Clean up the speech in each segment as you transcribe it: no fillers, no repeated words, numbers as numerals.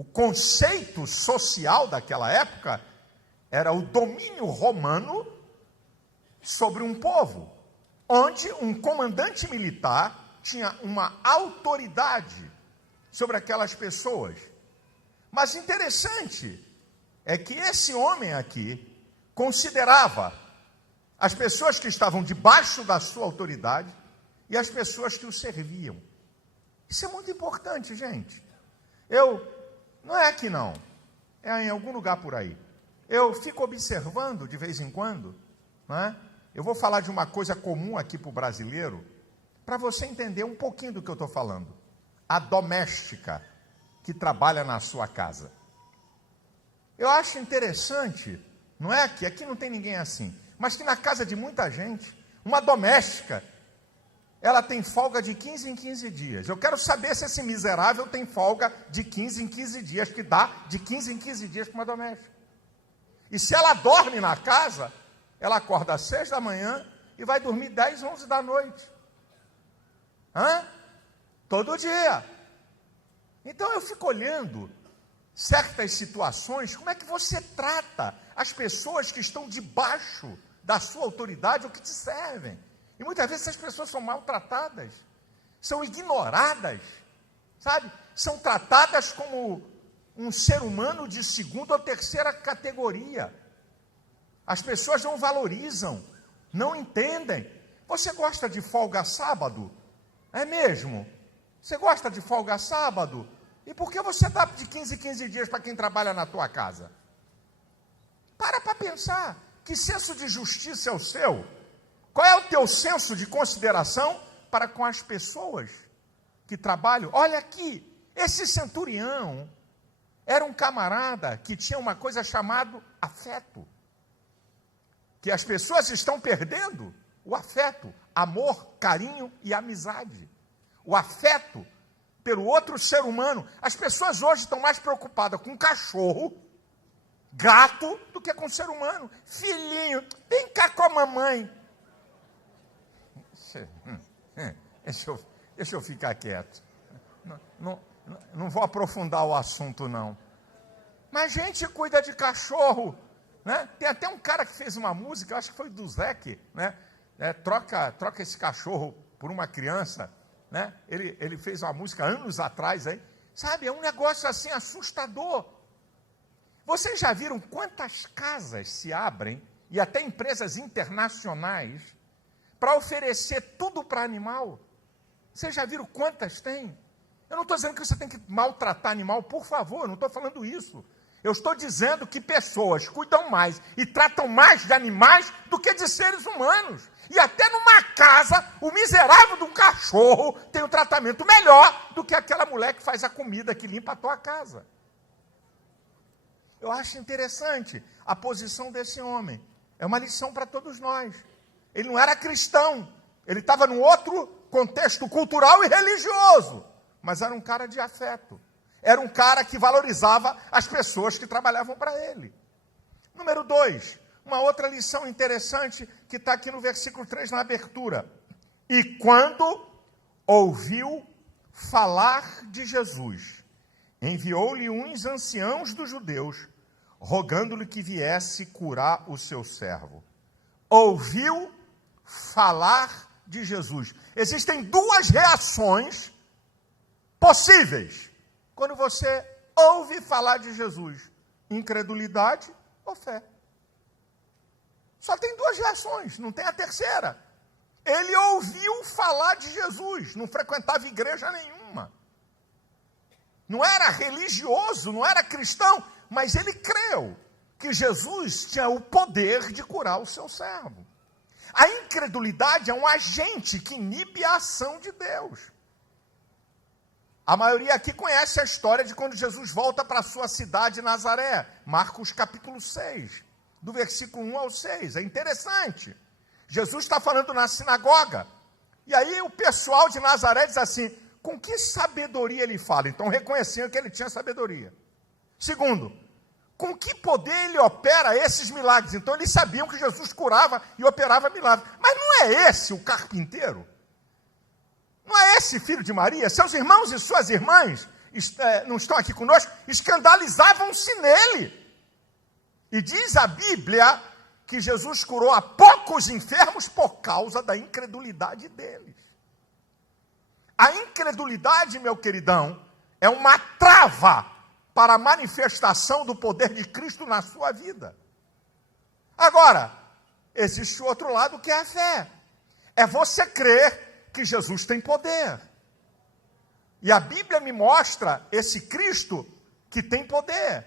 O conceito social daquela época era o domínio romano sobre um povo, onde um comandante militar tinha uma autoridade sobre aquelas pessoas. Mas interessante é que esse homem aqui considerava as pessoas que estavam debaixo da sua autoridade e as pessoas que o serviam. Isso é muito importante, gente. Não é aqui não, é em algum lugar por aí. Eu fico observando de vez em quando, não é? Eu vou falar de uma coisa comum aqui para o brasileiro, para você entender um pouquinho do que eu estou falando. A doméstica que trabalha na sua casa. Eu acho interessante, não é aqui não tem ninguém assim, mas que na casa de muita gente, uma doméstica, ela tem folga de 15 em 15 dias. Eu quero saber se esse miserável tem folga de 15 em 15 dias, que dá de 15 em 15 dias para uma doméstica. E se ela dorme na casa, ela acorda às 6 da manhã e vai dormir 10, 11 da noite. Todo dia. Então eu fico olhando certas situações, como é que você trata as pessoas que estão debaixo da sua autoridade ou que te servem. E muitas vezes essas pessoas são maltratadas, são ignoradas, sabe? São tratadas como um ser humano de segunda ou terceira categoria. As pessoas não valorizam, não entendem. Você gosta de folga sábado? É mesmo? Você gosta de folga sábado? E por que você dá de 15 em 15 dias para quem trabalha na tua casa? Para pensar. Que senso de justiça é o seu? Qual é o teu senso de consideração para com as pessoas que trabalham? Olha aqui, esse centurião era um camarada que tinha uma coisa chamada afeto. Que as pessoas estão perdendo o afeto, amor, carinho e amizade. O afeto pelo outro ser humano. As pessoas hoje estão mais preocupadas com cachorro, gato, do que com ser humano. Filhinho, vem cá com a mamãe. Deixa eu ficar quieto. Não vou aprofundar o assunto, não. Mas gente cuida de cachorro, né? Tem até um cara que fez uma música, eu acho que foi do Zeke, né? Troca esse cachorro por uma criança, né? Ele fez uma música anos atrás, aí, sabe? É um negócio assim assustador. Vocês já viram quantas casas se abrem, e até empresas internacionais, para oferecer tudo para animal? Vocês já viram quantas tem? Eu não estou dizendo que você tem que maltratar animal, por favor, eu não estou falando isso. Eu estou dizendo que pessoas cuidam mais e tratam mais de animais do que de seres humanos. E até numa casa, o miserável de um cachorro tem um tratamento melhor do que aquela mulher que faz a comida, que limpa a tua casa. Eu acho interessante a posição desse homem. É uma lição para todos nós. Ele não era cristão, ele estava num outro contexto cultural e religioso, mas era um cara de afeto. Era um cara que valorizava as pessoas que trabalhavam para ele. Número 2, uma outra lição interessante que está aqui no versículo 3, na abertura. E quando ouviu falar de Jesus, enviou-lhe uns anciãos dos judeus, rogando-lhe que viesse curar o seu servo. Ouviu falar de Jesus. Existem duas reações possíveis quando você ouve falar de Jesus: incredulidade ou fé. Só tem duas reações, não tem a terceira. Ele ouviu falar de Jesus, não frequentava igreja nenhuma. Não era religioso, não era cristão, mas ele creu que Jesus tinha o poder de curar o seu servo. A incredulidade é um agente que inibe a ação de Deus. A maioria aqui conhece a história de quando Jesus volta para a sua cidade, Nazaré. Marcos capítulo 6, do versículo 1 ao 6. É interessante. Jesus está falando na sinagoga. E aí o pessoal de Nazaré diz assim: com que sabedoria ele fala? Então reconhecendo que ele tinha sabedoria. Segundo, com que poder ele opera esses milagres? Então eles sabiam que Jesus curava e operava milagres. Mas não é esse o carpinteiro? Não é esse filho de Maria? Seus irmãos e suas irmãs não estão aqui conosco, escandalizavam-se nele. E diz a Bíblia que Jesus curou a poucos enfermos por causa da incredulidade deles. A incredulidade, meu queridão, é uma trava para a manifestação do poder de Cristo na sua vida. Agora, existe o outro lado que é a fé. É você crer que Jesus tem poder. E a Bíblia me mostra esse Cristo que tem poder.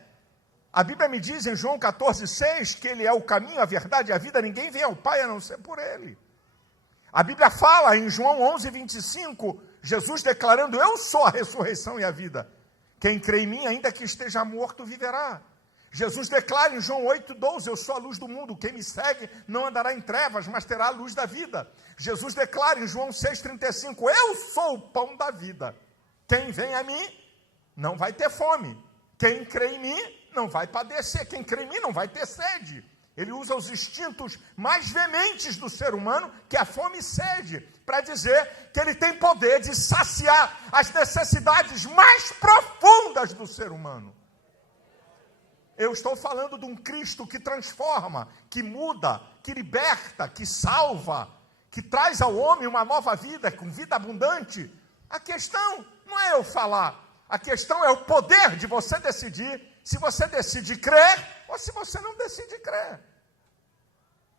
A Bíblia me diz em João 14,6 que ele é o caminho, a verdade e a vida, ninguém vem ao Pai a não ser por ele. A Bíblia fala em João 11,25, Jesus declarando, eu sou a ressurreição e a vida. Quem crê em mim, ainda que esteja morto, viverá. Jesus declara em João 8,12, eu sou a luz do mundo, quem me segue não andará em trevas, mas terá a luz da vida. Jesus declara em João 6,35, eu sou o pão da vida. Quem vem a mim não vai ter fome. Quem crê em mim não vai padecer. Quem crê em mim não vai ter sede. Ele usa os instintos mais veementes do ser humano, que é a fome e sede, para dizer que ele tem poder de saciar as necessidades mais profundas do ser humano. Eu estou falando de um Cristo que transforma, que muda, que liberta, que salva, que traz ao homem uma nova vida, com vida abundante. A questão não é eu falar, a questão é o poder de você decidir se você decide crer ou se você não decide crer.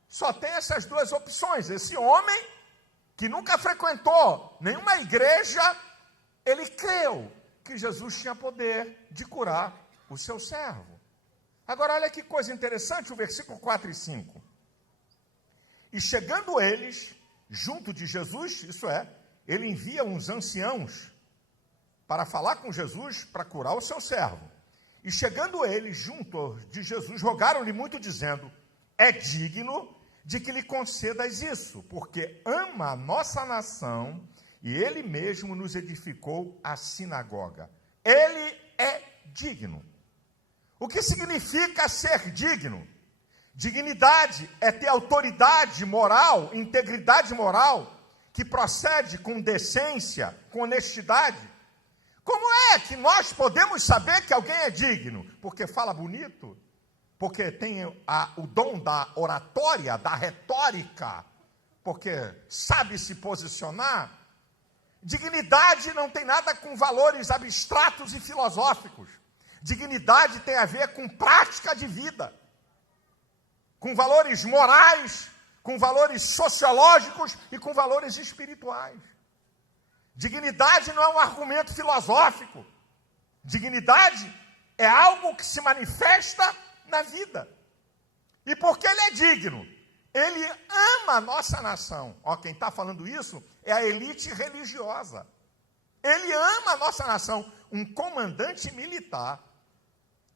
Só tem essas duas opções. Esse homem, que nunca frequentou nenhuma igreja, ele creu que Jesus tinha poder de curar o seu servo. Agora, olha que coisa interessante, o versículo 4 e 5. E chegando eles, junto de Jesus, isso é, ele envia uns anciãos para falar com Jesus, para curar o seu servo. E chegando eles junto de Jesus, rogaram-lhe muito, dizendo, é digno de que lhe concedas isso, porque ama a nossa nação e ele mesmo nos edificou a sinagoga. Ele é digno. O que significa ser digno? Dignidade é ter autoridade moral, integridade moral, que procede com decência, com honestidade. Como é que nós podemos saber que alguém é digno? Porque fala bonito? Porque tem o dom da oratória, da retórica? Porque sabe se posicionar? Dignidade não tem nada com valores abstratos e filosóficos. Dignidade tem a ver com prática de vida, com valores morais, com valores sociológicos e com valores espirituais. Dignidade não é um argumento filosófico. Dignidade é algo que se manifesta na vida. E porque ele é digno, ele ama a nossa nação. Ó, quem está falando isso é a elite religiosa. Ele ama a nossa nação. Um comandante militar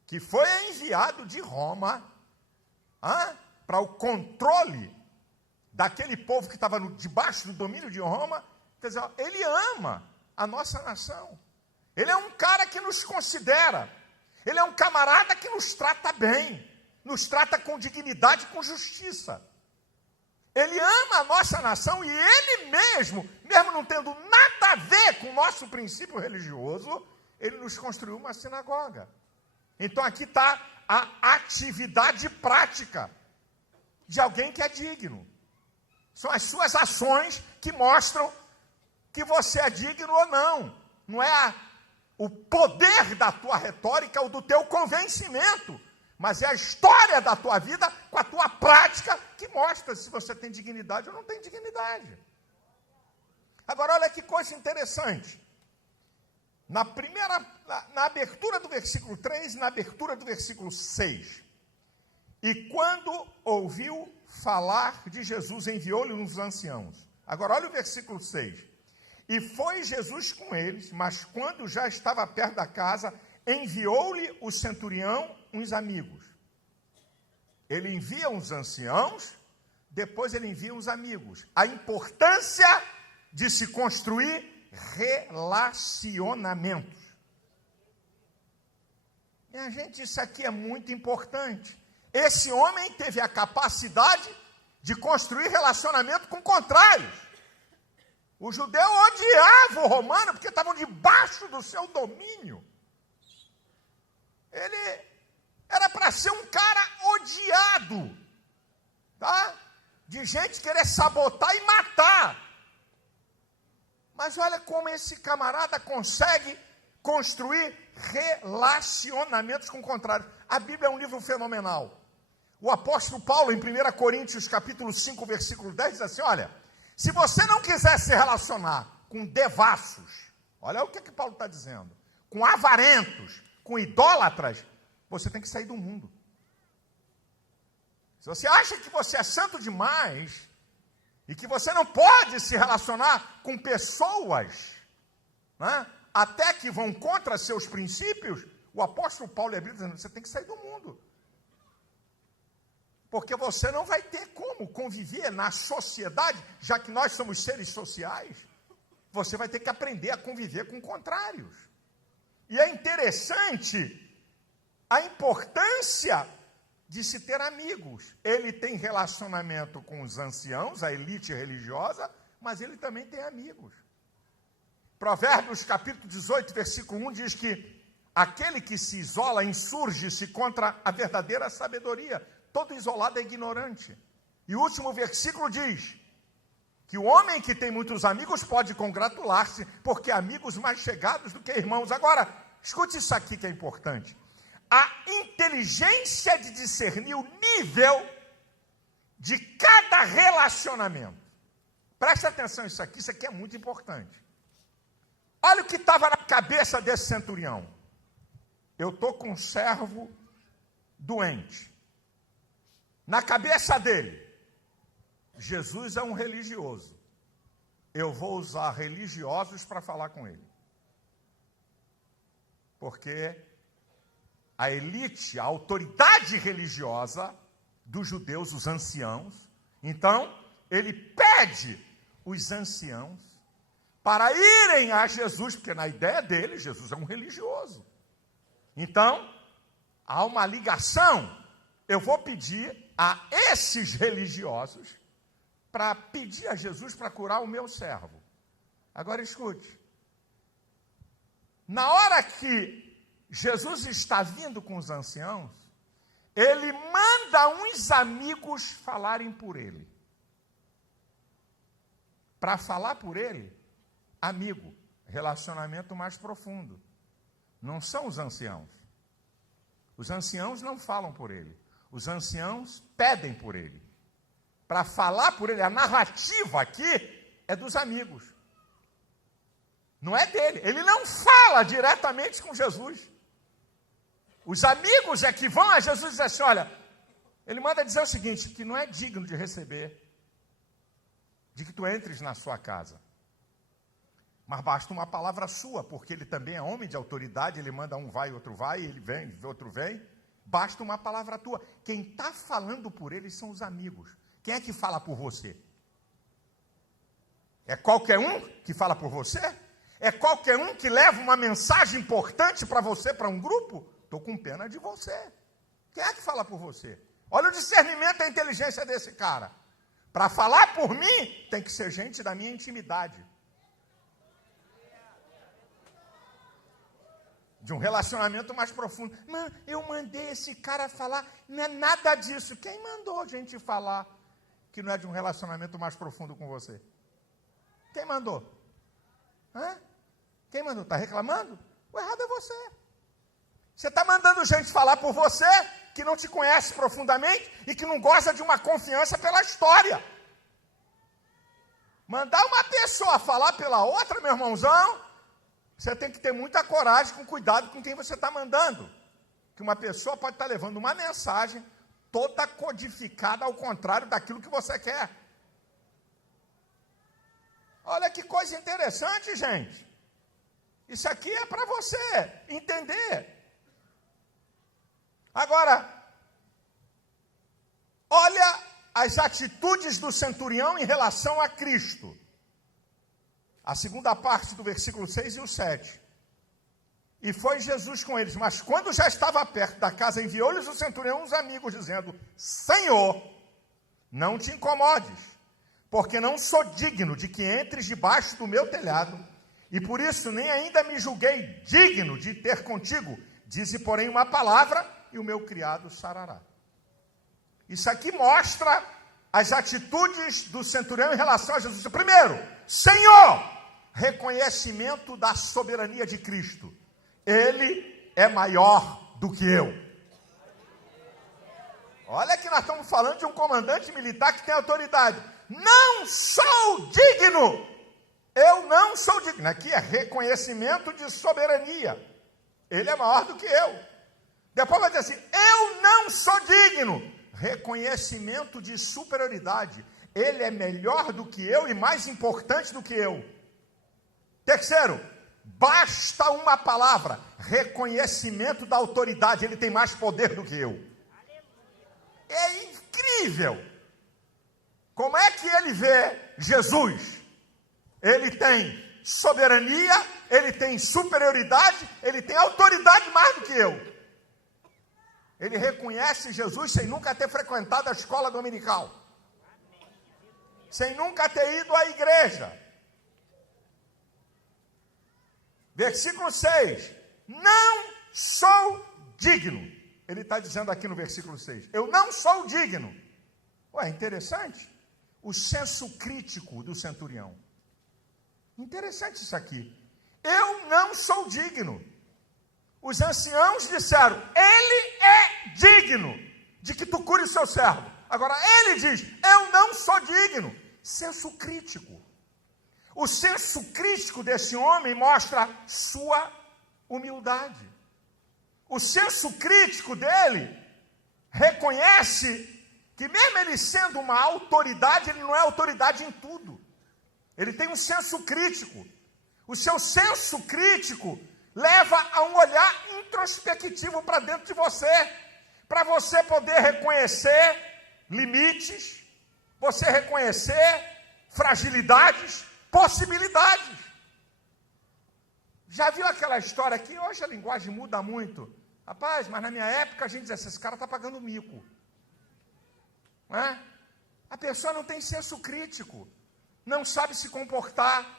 que foi enviado de Roma para o controle daquele povo que estava debaixo do domínio de Roma. Quer dizer, ele ama a nossa nação. Ele é um cara que nos considera. Ele é um camarada que nos trata bem. Nos trata com dignidade e com justiça. Ele ama a nossa nação e ele mesmo não tendo nada a ver com o nosso princípio religioso, ele nos construiu uma sinagoga. Então aqui está a atividade prática de alguém que é digno. São as suas ações que mostram que você é digno ou não. Não é o poder da tua retórica ou do teu convencimento, mas é a história da tua vida com a tua prática que mostra se você tem dignidade ou não tem dignidade. Agora, olha que coisa interessante. Na abertura do versículo 3 e na abertura do versículo 6. E quando ouviu falar de Jesus, enviou-lhe uns anciãos. Agora, olha o versículo 6. E foi Jesus com eles, mas quando já estava perto da casa, enviou-lhe o centurião uns amigos. Ele envia uns anciãos, depois ele envia uns amigos. A importância de se construir relacionamentos. Minha gente, isso aqui é muito importante. Esse homem teve a capacidade de construir relacionamento com contrários. O judeu odiava o romano porque estavam debaixo do seu domínio. Ele era para ser um cara odiado, tá? De gente querer sabotar e matar. Mas olha como esse camarada consegue construir relacionamentos com o contrário. A Bíblia é um livro fenomenal. O apóstolo Paulo, em 1 Coríntios, capítulo 5, versículo 10, diz assim, olha, se você não quiser se relacionar com devassos, olha o que Paulo está dizendo, com avarentos, com idólatras, você tem que sair do mundo. Se você acha que você é santo demais e que você não pode se relacionar com pessoas, né, até que vão contra seus princípios, o apóstolo Paulo é dizendo, você tem que sair do mundo. Porque você não vai ter como conviver na sociedade, já que nós somos seres sociais. Você vai ter que aprender a conviver com contrários. E é interessante a importância de se ter amigos. Ele tem relacionamento com os anciãos, a elite religiosa, mas ele também tem amigos. Provérbios capítulo 18, versículo 1 diz que aquele que se isola insurge-se contra a verdadeira sabedoria. Todo isolado é ignorante. E o último versículo diz que o homem que tem muitos amigos pode congratular-se, porque amigos mais chegados do que irmãos. Agora, escute isso aqui que é importante. A inteligência de discernir o nível de cada relacionamento. Preste atenção isso aqui é muito importante. Olha o que estava na cabeça desse centurião. Eu estou com um servo doente. Na cabeça dele, Jesus é um religioso. Eu vou usar religiosos para falar com ele. Porque a elite, a autoridade religiosa dos judeus, os anciãos, então, ele pede os anciãos para irem a Jesus, porque na ideia dele, Jesus é um religioso. Então, há uma ligação. Eu vou pedir a esses religiosos para pedir a Jesus para curar o meu servo. Agora escute. Na hora que Jesus está vindo com os anciãos, ele manda uns amigos falarem por ele. Para falar por ele, amigo, relacionamento mais profundo. Não são os anciãos. Os anciãos não falam por ele. Os anciãos pedem por ele. Para falar por ele, a narrativa aqui é dos amigos. Não é dele. Ele não fala diretamente com Jesus. Os amigos é que vão a Jesus e dizem assim, olha, ele manda dizer o seguinte, que não é digno de receber, de que tu entres na sua casa. Mas basta uma palavra sua, porque ele também é homem de autoridade, ele manda um vai, outro vai, ele vem, outro vem. Basta uma palavra tua. Quem está falando por eles são os amigos. Quem é que fala por você? É qualquer um que fala por você? É qualquer um que leva uma mensagem importante para você, para um grupo? Estou com pena de você. Quem é que fala por você? Olha o discernimento e a inteligência desse cara. Para falar por mim, tem que ser gente da minha intimidade. De um relacionamento mais profundo. Mano, eu mandei esse cara falar, não é nada disso. Quem mandou a gente falar que não é de um relacionamento mais profundo com você? Quem mandou? Hã? Quem mandou? Está reclamando? O errado é você. Você está mandando gente falar por você que não te conhece profundamente e que não gosta de uma confiança pela história. Mandar uma pessoa falar pela outra, meu irmãozão, você tem que ter muita coragem, com cuidado com quem você está mandando. Que uma pessoa pode estar levando uma mensagem toda codificada ao contrário daquilo que você quer. Olha que coisa interessante, gente. Isso aqui é para você entender. Agora, olha as atitudes do centurião em relação a Cristo. A segunda parte do versículo 6 e o 7. E foi Jesus com eles, mas quando já estava perto da casa, enviou-lhes o centurião uns amigos, dizendo, Senhor, não te incomodes, porque não sou digno de que entres debaixo do meu telhado, e por isso nem ainda me julguei digno de ter contigo. Dize, porém, uma palavra, e o meu criado sarará. Isso aqui mostra as atitudes do centurião em relação a Jesus. Primeiro, Senhor, reconhecimento da soberania de Cristo. Ele é maior do que eu. Olha que nós estamos falando de um comandante militar que tem autoridade. Não sou digno. Eu não sou digno. Aqui é reconhecimento de soberania. Ele é maior do que eu. Depois vai dizer assim, eu não sou digno. Reconhecimento de superioridade. Ele é melhor do que eu e mais importante do que eu. Terceiro, basta uma palavra. Reconhecimento da autoridade. Ele tem mais poder do que eu. É incrível. Como é que ele vê Jesus? Ele tem soberania, ele tem superioridade, ele tem autoridade mais do que eu. Ele reconhece Jesus sem nunca ter frequentado a escola dominical, sem nunca ter ido à igreja. Versículo 6. Não sou digno. Ele está dizendo aqui no versículo 6. Eu não sou digno. Ué, interessante. O senso crítico do centurião. Interessante isso aqui. Eu não sou digno. Os anciãos disseram, ele é digno de que tu cure o seu servo. Agora ele diz, eu não sou digno. Senso crítico. O senso crítico desse homem mostra sua humildade. O senso crítico dele reconhece que mesmo ele sendo uma autoridade, ele não é autoridade em tudo. Ele tem um senso crítico. O seu senso crítico leva a um olhar introspectivo para dentro de você, para você poder reconhecer limites, você reconhecer fragilidades, possibilidades. Já viu aquela história aqui? Hoje a linguagem muda muito. Rapaz, mas na minha época a gente dizia, esse cara está pagando mico. Não é? A pessoa não tem senso crítico, não sabe se comportar,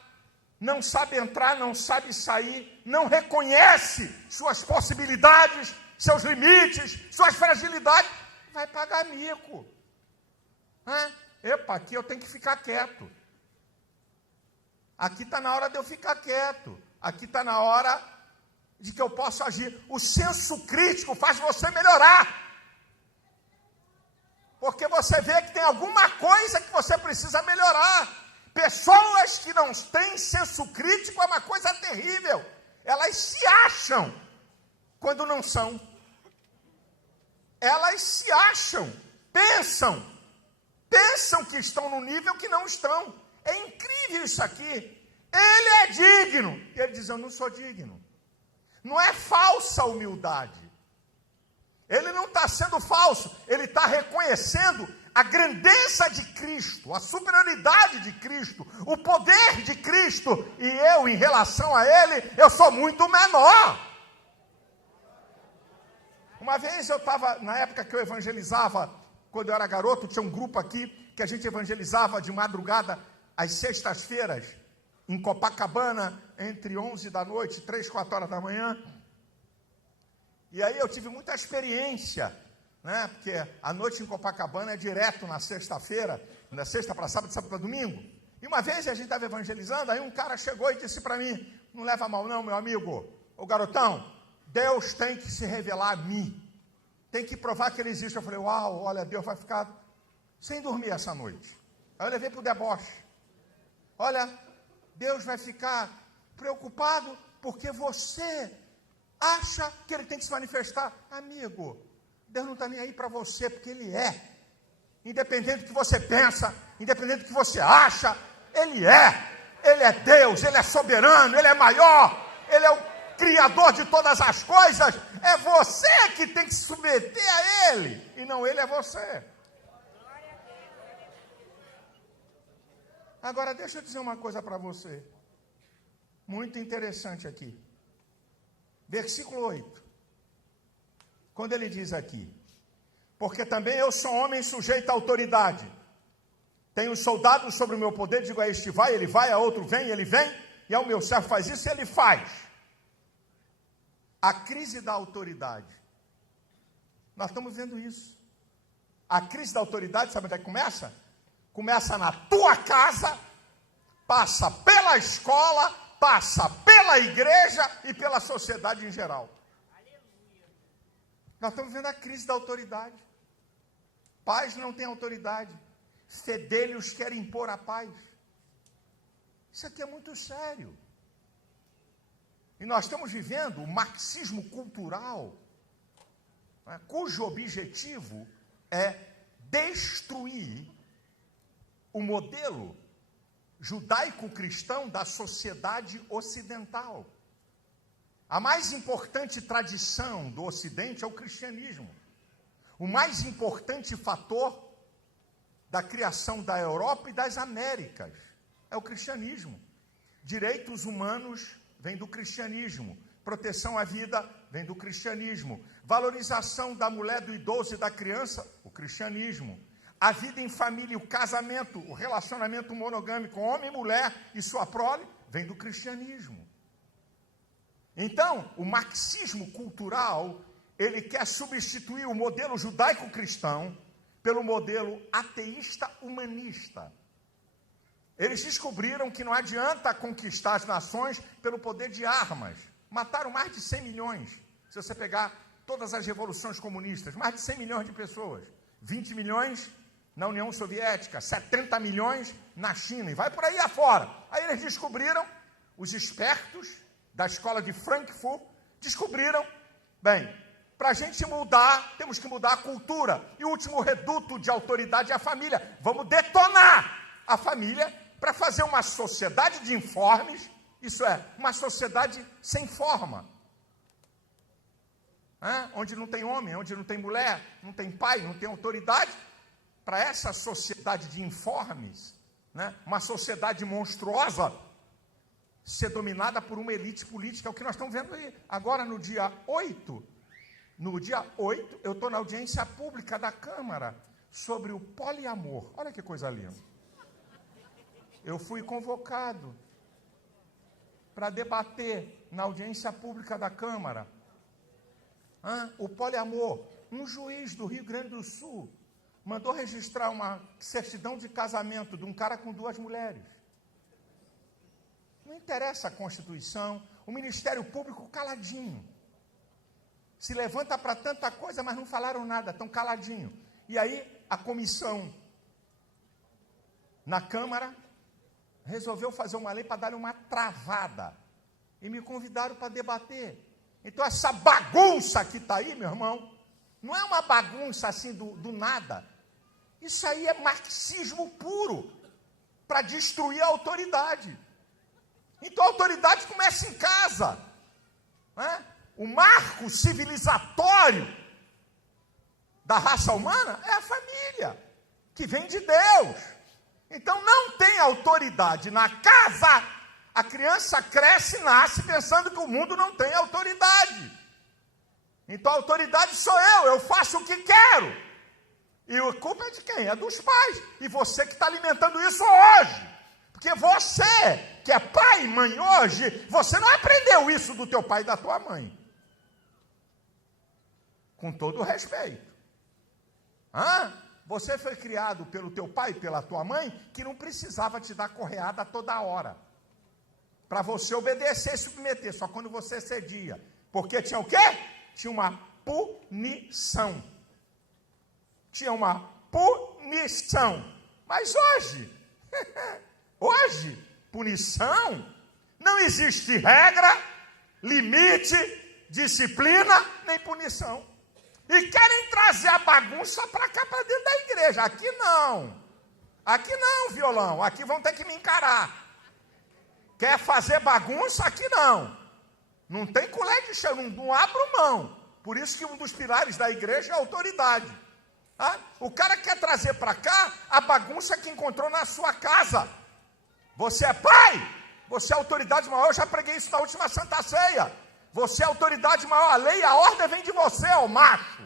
não sabe entrar, não sabe sair, não reconhece suas possibilidades, seus limites, suas fragilidades, vai pagar mico. Epa, aqui eu tenho que ficar quieto. Aqui está na hora de eu ficar quieto. Aqui está na hora de que eu possa agir. O senso crítico faz você melhorar. Porque você vê que tem alguma coisa que você precisa melhorar. Pessoas que não têm senso crítico é uma coisa terrível. Elas se acham quando não são. Elas se acham, pensam que estão no nível que não estão. É incrível isso aqui. Ele é digno. E ele diz, eu não sou digno. Não é falsa humildade. Ele não está sendo falso. Ele está reconhecendo a grandeza de Cristo, a superioridade de Cristo, o poder de Cristo. E eu, em relação a ele, eu sou muito menor. Uma vez eu estava, na época que eu evangelizava, quando eu era garoto, tinha um grupo aqui que a gente evangelizava de madrugada, às sextas-feiras, em Copacabana, entre 11 da noite e 3, 4 horas da manhã. E aí eu tive muita experiência, né? Porque a noite em Copacabana é direto na sexta-feira, na sexta para sábado, sábado para domingo. E uma vez a gente estava evangelizando, aí um cara chegou e disse para mim, não leva mal não, meu amigo, ô garotão, Deus tem que se revelar a mim, tem que provar que ele existe. Eu falei, uau, olha, Deus vai ficar sem dormir essa noite. Aí eu levei para o deboche. Olha, Deus vai ficar preocupado porque você acha que ele tem que se manifestar. Amigo, Deus não está nem aí para você, porque ele é. Independente do que você pensa, independente do que você acha, ele é. Ele é Deus, ele é soberano, ele é maior, ele é o Criador de todas as coisas. É você que tem que se submeter a ele, e não ele é você. Agora, deixa eu dizer uma coisa para você, muito interessante aqui. Versículo 8, quando ele diz aqui, porque também eu sou homem sujeito à autoridade, Tenho soldados sobre o meu poder, digo a este vai, ele vai, a outro vem, ele vem, e ao meu servo faz isso, ele faz. A crise da autoridade. Nós estamos vendo isso. A crise da autoridade, sabe onde é que começa? Começa na tua casa, passa pela escola, passa pela igreja e pela sociedade em geral. Nós estamos vendo a crise da autoridade. Pais não têm autoridade. Fedelhos querem impor a paz. Isso aqui é muito sério. E nós estamos vivendo o marxismo cultural, né, cujo objetivo é destruir o modelo judaico-cristão da sociedade ocidental. A mais importante tradição do Ocidente é o cristianismo. O mais importante fator da criação da Europa e das Américas é o cristianismo. Direitos humanos vêm do cristianismo. Proteção à vida vem do cristianismo. Valorização da mulher, do idoso e da criança, o cristianismo. A vida em família, o casamento, o relacionamento monogâmico, homem e mulher e sua prole, vem do cristianismo. Então, o marxismo cultural, ele quer substituir o modelo judaico-cristão pelo modelo ateísta humanista. Eles descobriram que não adianta conquistar as nações pelo poder de armas. Mataram mais de 100 milhões. Se você pegar todas as revoluções comunistas, mais de 100 milhões de pessoas. 20 milhões na União Soviética, 70 milhões na China, e vai por aí afora. Aí eles descobriram, os espertos da escola de Frankfurt, descobriram, bem, para a gente mudar, temos que mudar a cultura. E o último reduto de autoridade é a família. Vamos detonar a família para fazer uma sociedade de informes, isso é, uma sociedade sem forma. Onde não tem homem, onde não tem mulher, não tem pai, não tem autoridade. Para essa sociedade de informes, né, uma sociedade monstruosa, ser dominada por uma elite política, é o que nós estamos vendo aí. Agora, no dia 8, eu estou na audiência pública da Câmara sobre o poliamor. Olha que coisa linda. Eu fui convocado para debater na audiência pública da Câmara o poliamor. Um juiz do Rio Grande do Sul mandou registrar uma certidão de casamento de um cara com 2 mulheres. Não interessa a Constituição, o Ministério Público caladinho. Se levanta para tanta coisa, mas não falaram nada, estão caladinho. E aí a comissão na Câmara resolveu fazer uma lei para dar uma travada. E me convidaram para debater. Então essa bagunça que está aí, meu irmão, não é uma bagunça assim do nada. Isso aí é marxismo puro, para destruir a autoridade. Então a autoridade começa em casa. Né? O marco civilizatório da raça humana é a família, que vem de Deus. Então não tem autoridade na casa. A criança cresce e nasce pensando que o mundo não tem autoridade. Então a autoridade sou eu faço o que quero. E a culpa é de quem? É dos pais. E você que está alimentando isso hoje. Porque você, que é pai e mãe hoje, você não aprendeu isso do teu pai e da tua mãe. Com todo o respeito. Você foi criado pelo teu pai e pela tua mãe, que não precisava te dar correada toda hora. Para você obedecer e submeter, só quando você cedia. Porque tinha o quê? Tinha uma punição. Tinha uma punição. Mas hoje, punição, não existe regra, limite, disciplina, nem punição. E querem trazer a bagunça para cá, para dentro da igreja. Aqui não, violão. Aqui vão ter que me encarar. Quer fazer bagunça? Aqui não. Não tem colher de chão, não abro mão. Por isso que um dos pilares da igreja é a autoridade. O cara quer trazer para cá a bagunça que encontrou na sua casa. Você é pai? Você é autoridade maior, eu já preguei isso na última Santa Ceia. Você é autoridade maior, a lei e a ordem vem de você, ó macho.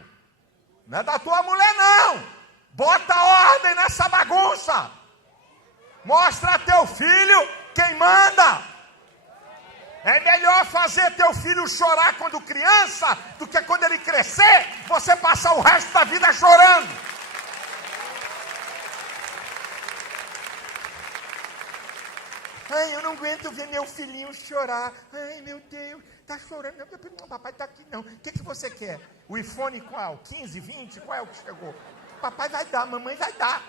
Não é da tua mulher, não. Bota ordem nessa bagunça. Mostra a teu filho quem manda. É melhor fazer teu filho chorar quando criança do que quando ele crescer, você passar o resto da vida chorando. Ai, eu não aguento ver meu filhinho chorar. Ai, meu Deus, tá chorando. Não, papai tá aqui não. O que você quer? O iPhone qual? 15, 20? Qual é o que chegou? Papai vai dar, mamãe vai dar.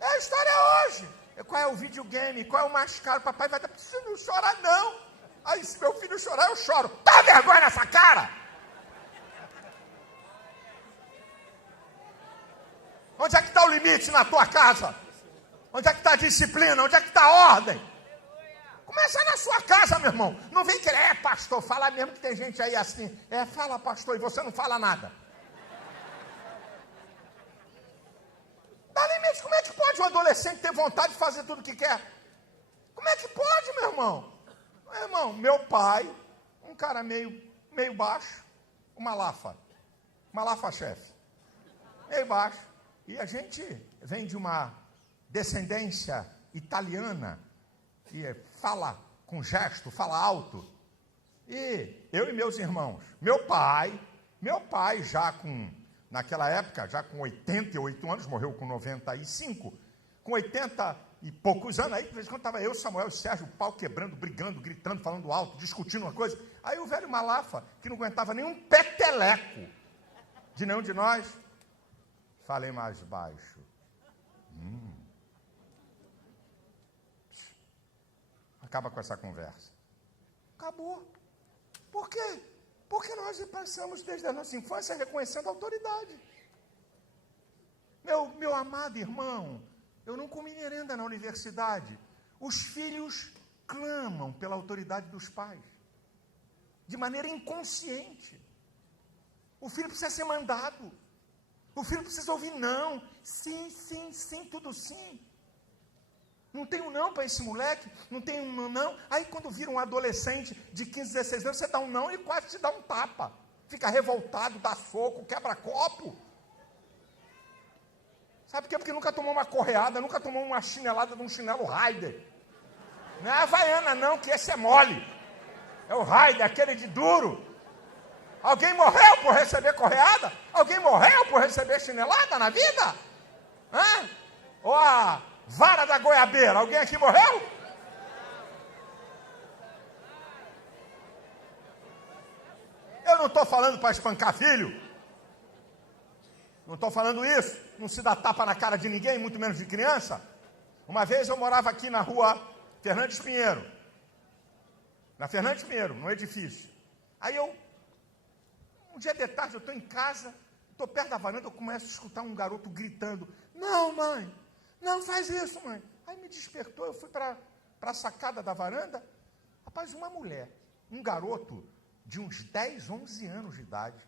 É a história hoje. Qual é o videogame? Qual é o mais caro? Papai vai dar. Você não chora não. Aí se meu filho chorar, eu choro. Dá vergonha nessa cara. Onde é que está o limite na tua casa? Onde é que está a disciplina? Onde é que está a ordem? Começa na sua casa, meu irmão. Não vem querer, pastor, fala mesmo que tem gente aí assim. Fala, pastor, e você não fala nada. Dá limite. Como é que pode um adolescente ter vontade de fazer tudo o que quer? Como é que pode, meu irmão? Meu irmão, meu pai, um cara meio baixo, uma Malafa chefe. Meio baixo. E a gente vem de uma descendência italiana, que fala com gesto, fala alto. E eu e meus irmãos, meu pai já naquela época, já com 88 anos, morreu com 95, com 80 e poucos anos, aí de vez em quando estava eu, Samuel e Sérgio, o pau quebrando, brigando, gritando, falando alto, discutindo uma coisa. Aí o velho Malafa, que não aguentava nenhum peteleco de nenhum de nós, falei mais baixo. Acaba com essa conversa. Acabou. Por quê? Porque nós passamos desde a nossa infância reconhecendo a autoridade. Meu amado irmão, eu não comi merenda na universidade. Os filhos clamam pela autoridade dos pais. De maneira inconsciente. O filho precisa ser mandado. O filho precisa ouvir não. Sim, sim, sim, tudo sim. Não tem um não para esse moleque, não tem um não. Aí quando vira um adolescente de 15, 16 anos, você dá um não e quase te dá um tapa. Fica revoltado, dá soco, quebra copo. Sabe por quê? Porque nunca tomou uma correada, nunca tomou uma chinelada de um chinelo Raider. Não é a Havaiana não, que esse é mole. É o Raider, aquele de duro. Alguém morreu por receber correada? Alguém morreu por receber chinelada na vida? Hã? Ou a vara da goiabeira? Alguém aqui morreu? Eu não estou falando para espancar filho. Não estou falando isso. Não se dá tapa na cara de ninguém, muito menos de criança. Uma vez eu morava aqui na rua Fernandes Pinheiro. Na Fernandes Pinheiro, no edifício. Aí um dia de tarde, eu estou em casa, estou perto da varanda, eu começo a escutar um garoto gritando: não, mãe, não faz isso, mãe. Aí me despertou, eu fui para a sacada da varanda. Rapaz, uma mulher, um garoto de uns 10, 11 anos de idade,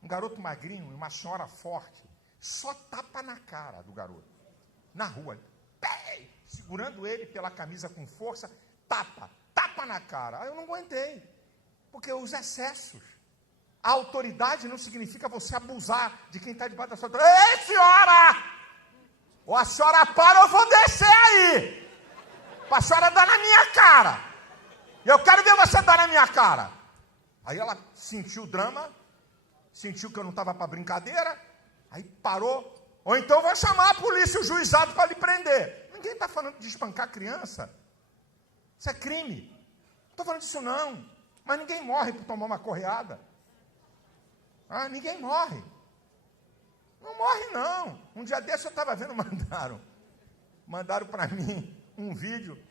um garoto magrinho, uma senhora forte, só tapa na cara do garoto, na rua, segurando ele pela camisa com força, tapa na cara. Aí eu não aguentei, porque os excessos. A autoridade não significa você abusar de quem está debaixo da sua autoridade. Ei, senhora! Ou a senhora para, eu vou descer aí. Para a senhora dar na minha cara. Eu quero ver você dar na minha cara. Aí ela sentiu o drama, sentiu que eu não estava para brincadeira, aí parou. Ou então eu vou chamar a polícia, o juizado para lhe prender. Ninguém está falando de espancar criança. Isso é crime. Não estou falando disso não. Mas ninguém morre por tomar uma correada. Ninguém morre. Não morre, não. Um dia desse eu estava vendo, mandaram para mim um vídeo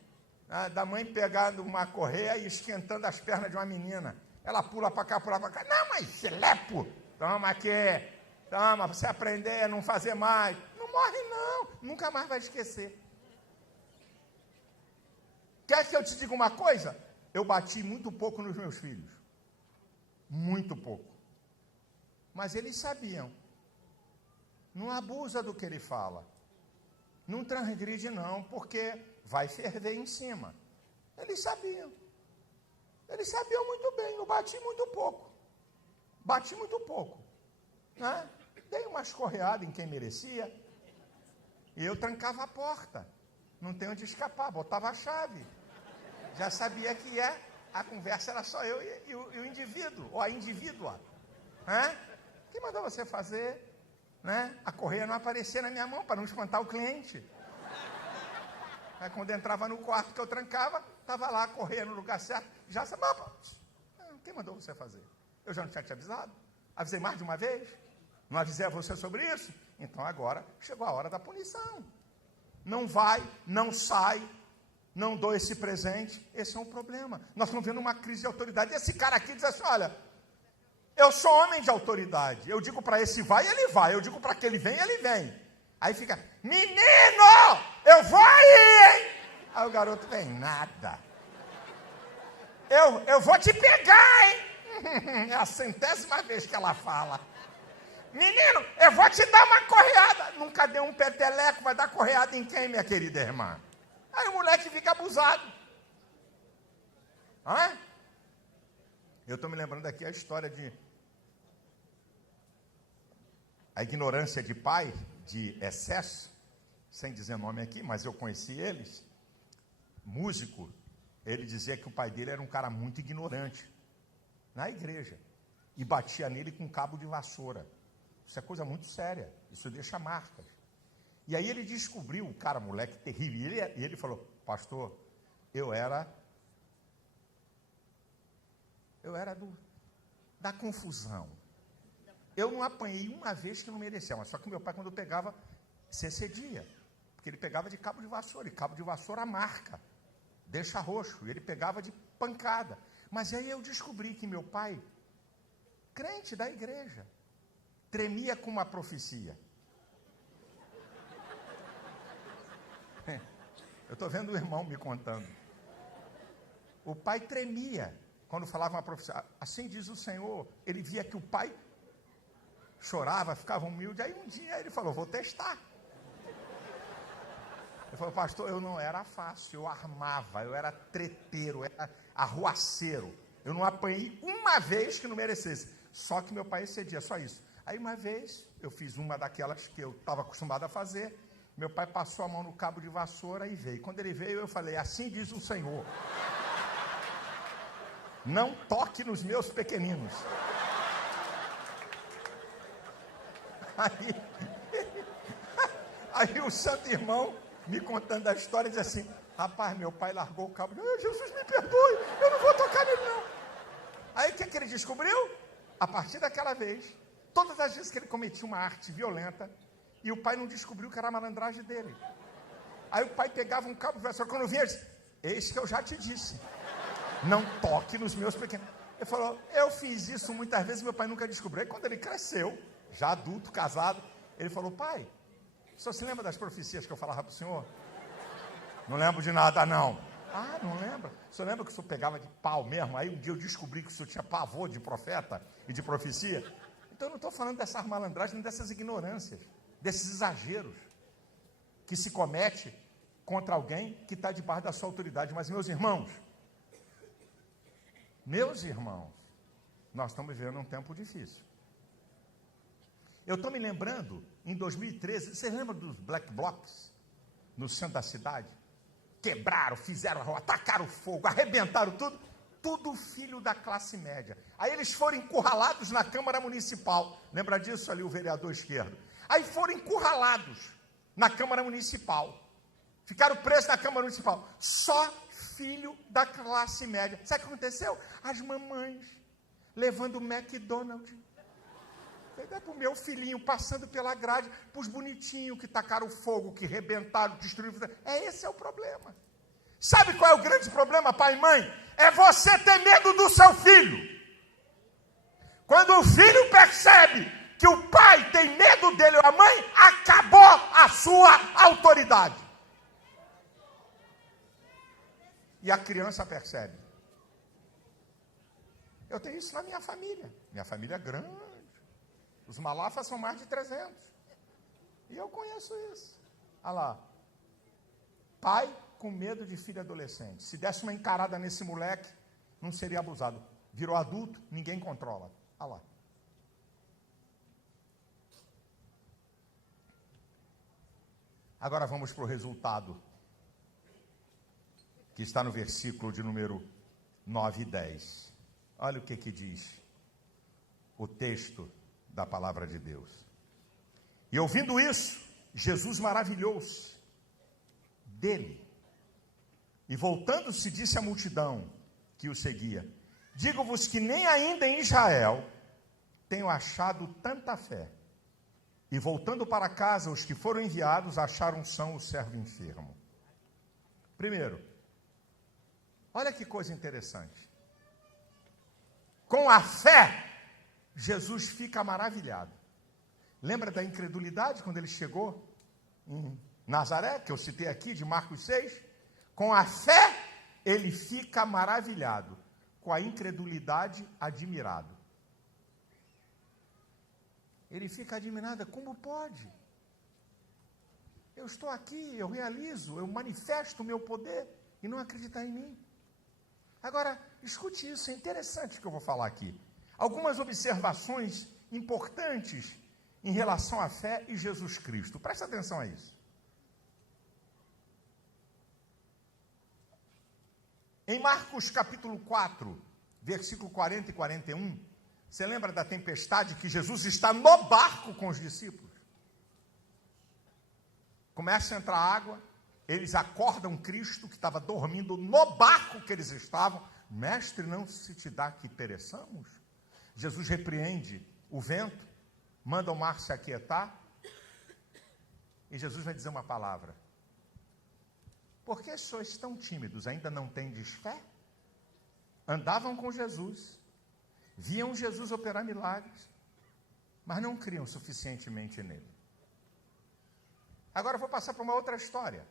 da mãe pegando uma correia e esquentando as pernas de uma menina. Ela pula para cá, pula para cá. Não, mas filepo. Toma aqui. Toma, para você aprender a não fazer mais. Não morre, não. Nunca mais vai esquecer. Quer que eu te diga uma coisa? Eu bati muito pouco nos meus filhos. Muito pouco. Mas eles sabiam. Não abusa do que ele fala. Não transgride não, porque vai ferver em cima. Eles sabiam. Eles sabiam muito bem. Eu bati muito pouco. Bati muito pouco. Né? Dei umas correadas em quem merecia. E eu trancava a porta. Não tem onde escapar, botava a chave. Já sabia que a conversa era só eu e o indivíduo, ou a indivídua. Quem mandou você fazer, a correia não aparecer na minha mão, para não espantar o cliente. Aí, quando entrava no quarto que eu trancava, estava lá a correia no lugar certo, já sabia. Quem mandou você fazer? Eu já não tinha te avisado? Avisei mais de uma vez? Não avisei a você sobre isso? Então agora chegou a hora da punição. Não vai, não sai, não dou esse presente. Esse é um problema. Nós estamos vendo uma crise de autoridade. E esse cara aqui diz assim, olha, eu sou homem de autoridade. Eu digo para esse vai, ele vai. Eu digo para aquele vem, ele vem. Aí fica, menino, eu vou aí, hein? Aí o garoto vem, nada. Eu vou te pegar, hein? É a 100ª vez que ela fala. Menino, eu vou te dar uma correada. Nunca deu um peteleco, vai dar correada em quem, minha querida irmã? Aí o moleque fica abusado. Eu estou me lembrando aqui a história de... a ignorância de pai, de excesso, sem dizer nome aqui, mas eu conheci eles. Músico, ele dizia que o pai dele era um cara muito ignorante, na igreja, e batia nele com cabo de vassoura. Isso é coisa muito séria, isso deixa marcas. E aí ele descobriu, o cara, moleque terrível, e ele falou, pastor, eu era da confusão. Eu não apanhei uma vez que não merecia, mas só que meu pai, quando eu pegava, se excedia, porque ele pegava de cabo de vassoura, e cabo de vassoura marca, deixa roxo, e ele pegava de pancada. Mas aí eu descobri que meu pai, crente da igreja, tremia com uma profecia. Eu estou vendo o irmão me contando. O pai tremia quando falava uma profecia. Assim diz o Senhor. Ele via que o pai chorava, ficava humilde. Aí um dia ele falou, vou testar. Ele falou, pastor, eu não era fácil, eu armava, eu era treteiro, eu era arruaceiro. Eu não apanhei uma vez que não merecesse. Só que meu pai excedia, só isso. Aí uma vez, eu fiz uma daquelas que eu estava acostumado a fazer. Meu pai passou a mão no cabo de vassoura e veio. Quando ele veio, eu falei, assim diz o Senhor. Não toque nos meus pequeninos. Aí o santo irmão, me contando a história, diz assim, rapaz, meu pai largou o cabo. Jesus me perdoe, eu não vou tocar nele não. Aí o que ele descobriu? A partir daquela vez, todas as vezes que ele cometia uma arte violenta, e o pai não descobriu que era a malandragem dele. Aí o pai pegava um cabo de vassoura, quando vinha, ele disse, eis que eu já te disse, não toque nos meus pequenos. Ele falou, eu fiz isso muitas vezes, meu pai nunca descobriu. Aí quando ele cresceu, já adulto, casado, ele falou, pai, o senhor se lembra das profecias que eu falava para o senhor? Não lembro de nada, não. Ah, não lembra? O senhor lembra que o senhor pegava de pau mesmo? Aí um dia eu descobri que o senhor tinha pavor de profeta e de profecia. Então eu não estou falando dessas malandragens, dessas ignorâncias, desses exageros que se comete contra alguém que está debaixo da sua autoridade. Mas, meus irmãos, nós estamos vivendo um tempo difícil. Eu estou me lembrando, em 2013, vocês lembram dos Black Blocs, no centro da cidade? Quebraram, fizeram, atacaram fogo, arrebentaram tudo. Tudo filho da classe média. Aí eles foram encurralados na Câmara Municipal. Lembra disso ali, o vereador esquerdo? Aí foram encurralados na Câmara Municipal. Ficaram presos na Câmara Municipal. Só filho da classe média. Sabe o que aconteceu? As mamães levando o McDonald's. Para o meu filhinho, passando pela grade, para os bonitinhos que tacaram fogo, que rebentaram, destruíram. Esse é o problema. Sabe qual é o grande problema, pai e mãe? É você ter medo do seu filho. Quando o filho percebe que o pai tem medo dele ou a mãe, acabou a sua autoridade. E a criança percebe. Eu tenho isso na minha família. Minha família é grande. Os Malafas são mais de 300. E eu conheço isso. Olha lá. Pai com medo de filho adolescente. Se desse uma encarada nesse moleque, não seria abusado. Virou adulto, ninguém controla. Olha lá. Agora vamos para o resultado que está no versículo de número 9 e 10. Olha o que diz o texto da palavra de Deus. E ouvindo isso, Jesus maravilhou-se dele. E voltando-se, disse à multidão que o seguia: digo-vos que nem ainda em Israel tenho achado tanta fé. E voltando para casa, os que foram enviados acharam são o servo enfermo. Primeiro, olha que coisa interessante. Com a fé, Jesus fica maravilhado. Lembra da incredulidade quando ele chegou em Nazaré, que eu citei aqui, de Marcos 6? Com a fé, ele fica maravilhado. Com a incredulidade, admirado. Ele fica admirado, como pode? Eu estou aqui, eu realizo, eu manifesto o meu poder e não acreditar em mim. Agora, escute isso, é interessante o que eu vou falar aqui. Algumas observações importantes em relação à fé e Jesus Cristo. Presta atenção a isso. Em Marcos capítulo 4, versículo 40 e 41, você lembra da tempestade que Jesus está no barco com os discípulos? Começa a entrar água, eles acordam Cristo, que estava dormindo no barco que eles estavam. Mestre, não se te dá que pereçamos? Jesus repreende o vento, manda o mar se aquietar, e Jesus vai dizer uma palavra: por que sois tão tímidos? Ainda não tendes fé? Andavam com Jesus, viam Jesus operar milagres, mas não criam suficientemente nele. Agora eu vou passar para uma outra história.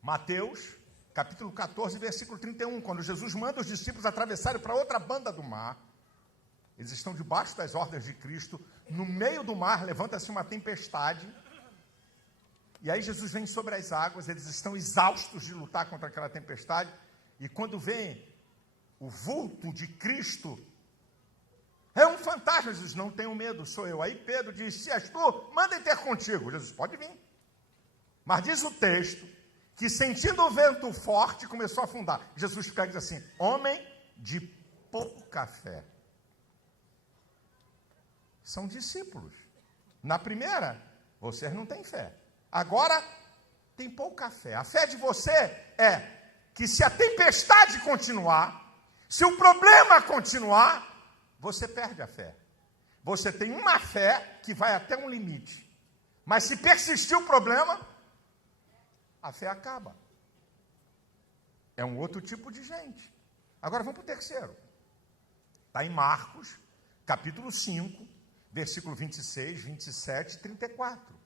Mateus, capítulo 14, versículo 31, quando Jesus manda os discípulos atravessarem para outra banda do mar. Eles estão debaixo das ordens de Cristo, no meio do mar levanta-se uma tempestade, e aí Jesus vem sobre as águas, eles estão exaustos de lutar contra aquela tempestade, e quando vem o vulto de Cristo, é um fantasma. Jesus: não tenho medo, sou eu. Aí Pedro diz: se és tu, manda ter contigo. Jesus: pode vir. Mas diz o texto que, sentindo o vento forte, começou a afundar. Jesus pega e diz assim: homem de pouca fé. São discípulos. Na primeira, vocês não têm fé. Agora, tem pouca fé. A fé de você é que, se a tempestade continuar, se o problema continuar, você perde a fé. Você tem uma fé que vai até um limite. Mas se persistir o problema, a fé acaba. É um outro tipo de gente. Agora vamos para o terceiro. Está em Marcos, capítulo 5, versículo 26, 27 e 34.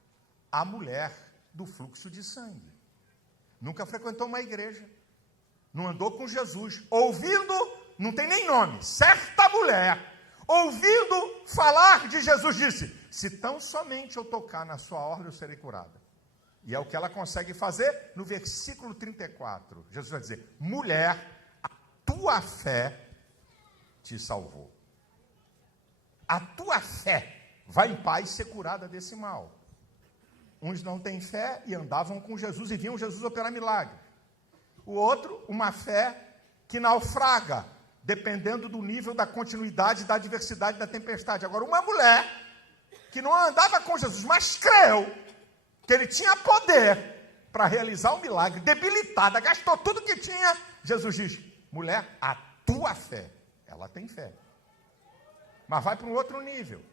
A mulher do fluxo de sangue. Nunca frequentou uma igreja. Não andou com Jesus. Ouvindo, não tem nem nome, certa mulher, ouvindo falar de Jesus, disse: se tão somente eu tocar na sua orla, eu serei curada. E é o que ela consegue fazer no versículo 34. Jesus vai dizer: mulher, a tua fé te salvou. A tua fé vai em paz ser curada desse mal. Uns não têm fé e andavam com Jesus e viam Jesus operar milagre. O outro, uma fé que naufraga, dependendo do nível da continuidade, da adversidade, da tempestade. Agora, uma mulher que não andava com Jesus, mas creu que ele tinha poder para realizar um milagre, debilitada, gastou tudo que tinha. Jesus diz: mulher, a tua fé, ela tem fé. Mas vai para um outro nível.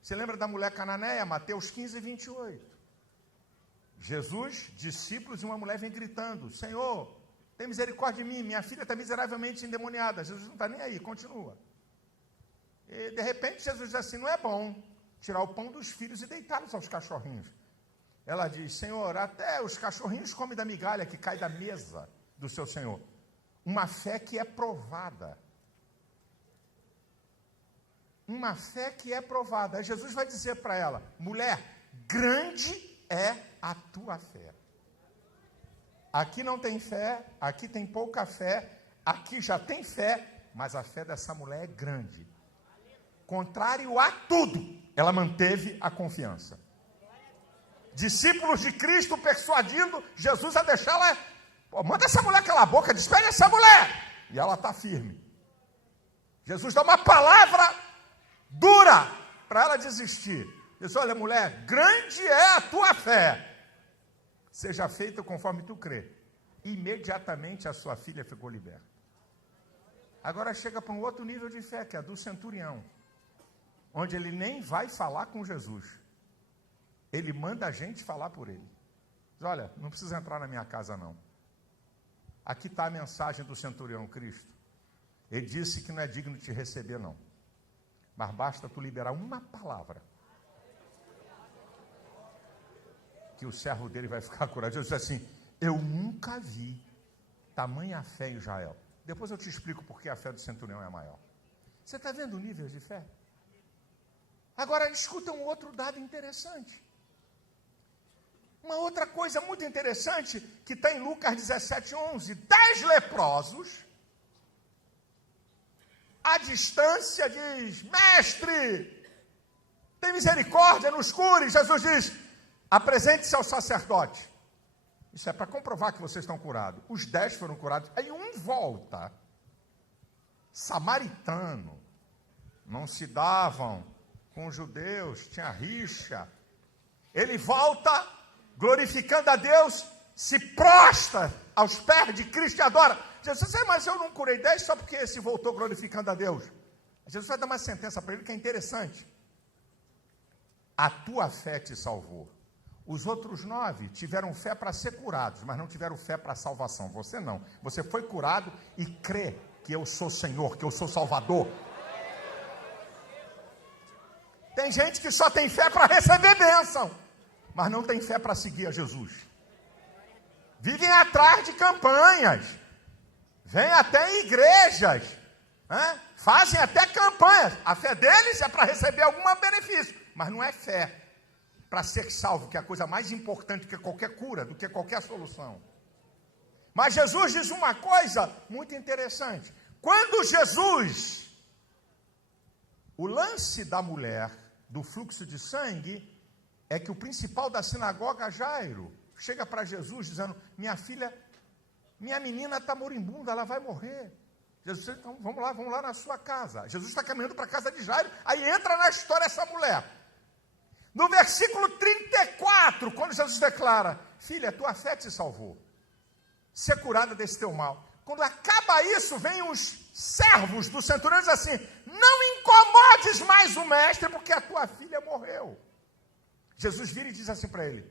Você lembra da mulher cananeia, Mateus 15, 28? Jesus, discípulos e uma mulher vem gritando: Senhor, tem misericórdia de mim, minha filha está miseravelmente endemoniada. Jesus não está nem aí, continua. E de repente Jesus diz assim: não é bom tirar o pão dos filhos e deitá-los aos cachorrinhos. Ela diz: Senhor, até os cachorrinhos comem da migalha que cai da mesa do seu Senhor. Uma fé que é provada. Uma fé que é provada. Aí Jesus vai dizer para ela: mulher, grande é a tua fé. Aqui não tem fé, aqui tem pouca fé, aqui já tem fé, mas a fé dessa mulher é grande. Contrário a tudo, ela manteve a confiança. Discípulos de Cristo persuadindo Jesus a deixá-la Pô, manda essa mulher calar a boca, despede essa mulher. E ela está firme. Jesus dá uma palavra dura para ela desistir. Diz, olha, mulher, grande é a tua fé. Seja feita conforme tu crê. Imediatamente a sua filha ficou liberta. Agora chega para um outro nível de fé, que é a do centurião, onde ele nem vai falar com Jesus. Ele manda a gente falar por ele. Diz, olha, não precisa entrar na minha casa não. Aqui está a mensagem do centurião Cristo. Ele disse que não é digno de te receber não. Mas basta tu liberar uma palavra, que o servo dele vai ficar curado. Jesus disse assim, eu nunca vi tamanha fé em Israel. Depois eu te explico por que a fé do centurião é maior. Você está vendo o nível de fé? Agora, escuta um outro dado interessante. Uma outra coisa muito interessante, que está em Lucas 17:11. 10 leprosos, à distância, diz, mestre, tem misericórdia, nos cure. Jesus diz, apresente-se ao sacerdote. Isso é para comprovar que vocês estão curados. Os 10 foram curados. Aí um volta, samaritano, não se davam com os judeus, tinha rixa. Ele volta, glorificando a Deus, se prostra aos pés de Cristo e adora. Jesus diz, mas eu não curei 10 só porque esse voltou glorificando a Deus. Jesus vai dar uma sentença para ele que é interessante. A tua fé te salvou. Os outros 9 tiveram fé para ser curados, mas não tiveram fé para a salvação. Você não. Você foi curado e crê que eu sou Senhor, que eu sou Salvador. Tem gente que só tem fé para receber bênção, mas não tem fé para seguir a Jesus. Vivem atrás de campanhas, vêm até igrejas, fazem até campanhas. A fé deles é para receber algum benefício, mas não é fé para ser salvo, que é a coisa mais importante do que qualquer cura, do que qualquer solução. Mas Jesus diz uma coisa muito interessante. Quando Jesus, o lance da mulher, do fluxo de sangue, é que o principal da sinagoga, Jairo, chega para Jesus dizendo, minha filha, minha menina está moribunda, ela vai morrer. Jesus diz, então vamos lá na sua casa. Jesus está caminhando para a casa de Jairo, aí entra na história essa mulher. No versículo 34, quando Jesus declara, filha, tua fé te salvou, ser curada desse teu mal. Quando acaba isso, vem os servos do centurião e diz assim, não incomodes mais o mestre, porque a tua filha morreu. Jesus vira e diz assim para ele,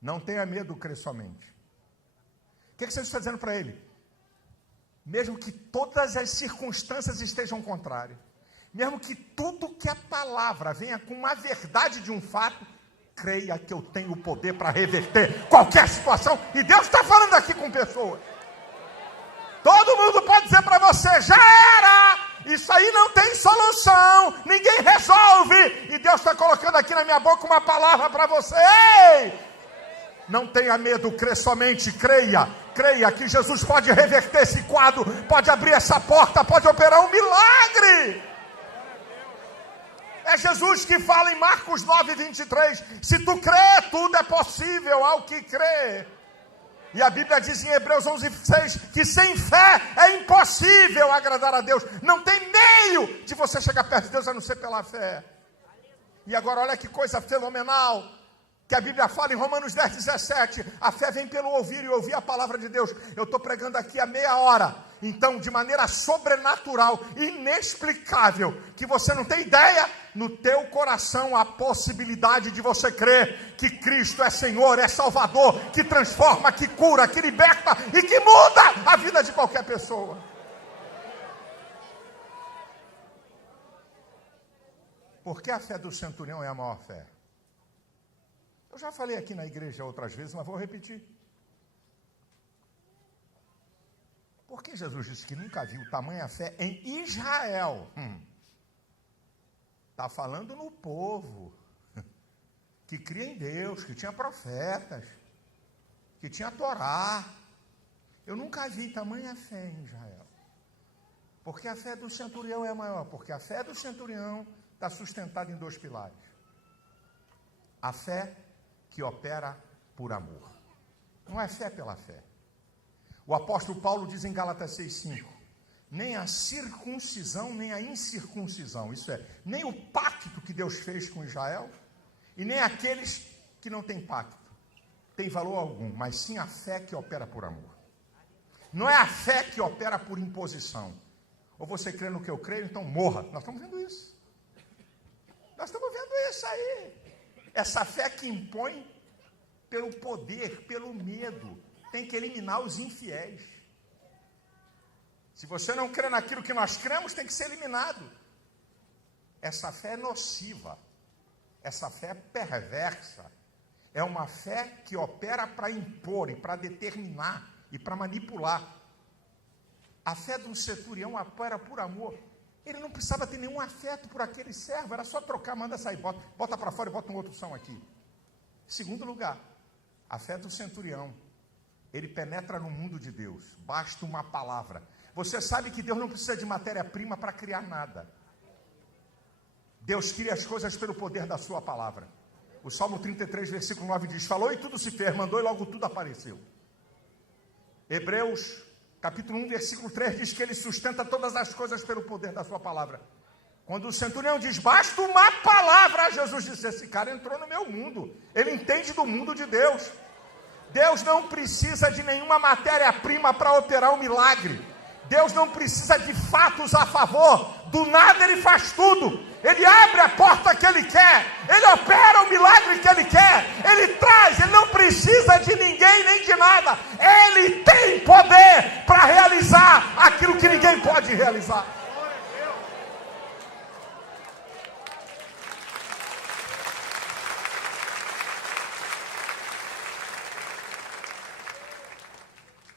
não tenha medo, crê somente. O que Jesus está dizendo para ele? Mesmo que todas as circunstâncias estejam contrárias, mesmo que tudo que a palavra venha com uma verdade de um fato, creia que eu tenho o poder para reverter qualquer situação. E Deus está falando aqui com pessoas. Todo mundo pode dizer para você, já era, isso aí não tem solução, ninguém resolve. E Deus está colocando aqui na minha boca uma palavra para você. Ei! Não tenha medo, crê somente, creia que Jesus pode reverter esse quadro, pode abrir essa porta, pode operar um milagre. É Jesus que fala em Marcos 9:23, se tu crê, tudo é possível ao que crê. E a Bíblia diz em Hebreus 11:6, que sem fé é impossível agradar a Deus. Não tem meio de você chegar perto de Deus a não ser pela fé. E agora olha que coisa fenomenal, que a Bíblia fala em Romanos 10:17, a fé vem pelo ouvir e ouvir a palavra de Deus. Eu estou pregando aqui há meia hora, então de maneira sobrenatural, inexplicável, que você não tem ideia, no teu coração a possibilidade de você crer que Cristo é Senhor, é Salvador, que transforma, que cura, que liberta e que muda a vida de qualquer pessoa. Porque a fé do centurião é a maior fé. Eu já falei aqui na igreja outras vezes, mas vou repetir. Por que Jesus disse que nunca viu tamanha fé em Israel? Está falando no povo, que cria em Deus, que tinha profetas, que tinha Torá. Eu nunca vi tamanha fé em Israel. Porque a fé do centurião é maior, porque a fé do centurião está sustentada em 2 pilares. A fé que opera por amor. Não é fé pela fé. O apóstolo Paulo diz em Gálatas 6,5, nem a circuncisão, nem a incircuncisão, isso é, nem o pacto que Deus fez com Israel, e nem aqueles que não têm pacto, tem valor algum, mas sim a fé que opera por amor. Não é a fé que opera por imposição. Ou você crê no que eu creio, então morra. Nós estamos vendo isso. Nós estamos vendo isso aí. Essa fé que impõe pelo poder, pelo medo, tem que eliminar os infiéis. Se você não crê naquilo que nós cremos, tem que ser eliminado. Essa fé é nociva. Essa fé é perversa. É uma fé que opera para impor e para determinar e para manipular. A fé do centurião opera por amor. Ele não precisava ter nenhum afeto por aquele servo, era só trocar, manda sair, bota para fora e bota um outro som aqui. Segundo lugar, a fé do centurião, ele penetra no mundo de Deus, basta uma palavra. Você sabe que Deus não precisa de matéria-prima para criar nada. Deus cria as coisas pelo poder da sua palavra. O Salmo 33, versículo 9 diz, falou e tudo se fez, mandou e logo tudo apareceu. Hebreus, capítulo 1, versículo 3 diz que ele sustenta todas as coisas pelo poder da sua palavra. Quando o centurião diz, basta uma palavra, Jesus disse, esse cara entrou no meu mundo, ele entende do mundo de Deus. Deus não precisa de nenhuma matéria-prima para operar um milagre. Deus não precisa de fatos a favor, do nada ele faz tudo. Ele abre a porta que ele quer, ele opera o milagre que ele quer, ele traz, ele não precisa de ninguém nem de nada. Ele tem poder para realizar aquilo que ninguém pode realizar.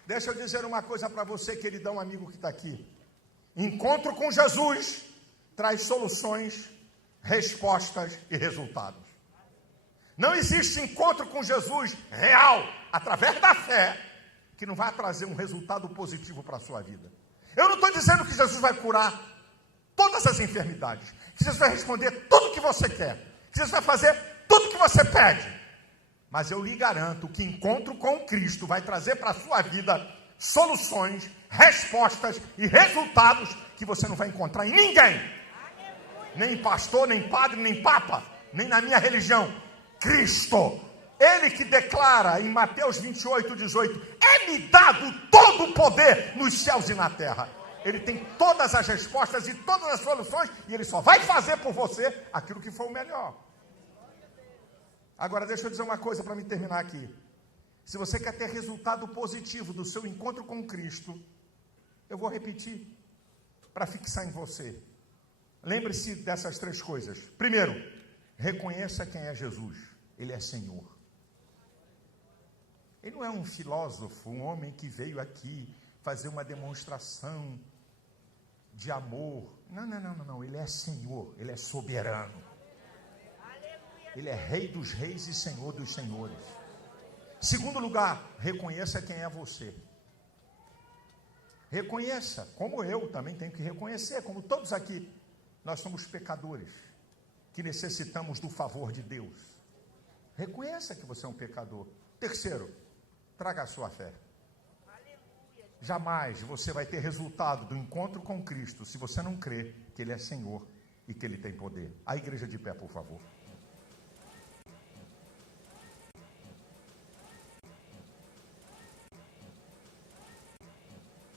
Deixa eu dizer uma coisa para você, queridão amigo que está aqui. Encontro com Jesus traz soluções, respostas e resultados. Não existe encontro com Jesus real, através da fé, que não vai trazer um resultado positivo para a sua vida. Eu não estou dizendo que Jesus vai curar todas as enfermidades, que Jesus vai responder tudo o que você quer, que Jesus vai fazer tudo o que você pede. Mas eu lhe garanto que encontro com Cristo vai trazer para a sua vida soluções, respostas e resultados que você não vai encontrar em ninguém. Nem pastor, nem padre, nem papa, nem na minha religião. Cristo. Ele que declara em Mateus 28, 18, é-me dado todo o poder nos céus e na terra. Ele tem todas as respostas e todas as soluções e ele só vai fazer por você aquilo que for o melhor. Agora, deixa eu dizer uma coisa para me terminar aqui. Se você quer ter resultado positivo do seu encontro com Cristo, eu vou repetir para fixar em você. Lembre-se dessas três coisas. Primeiro, reconheça quem é Jesus. Ele é Senhor. Ele não é um filósofo, um homem que veio aqui fazer uma demonstração de amor. Não. Ele é Senhor, ele é soberano. Ele é Rei dos reis e Senhor dos senhores. Segundo lugar, reconheça quem é você. Reconheça, como eu também tenho que reconhecer, como todos aqui, nós somos pecadores, que necessitamos do favor de Deus. Reconheça que você é um pecador. Terceiro, traga a sua fé. Jamais você vai ter resultado do encontro com Cristo se você não crê que Ele é Senhor e que Ele tem poder. A igreja de pé, por favor.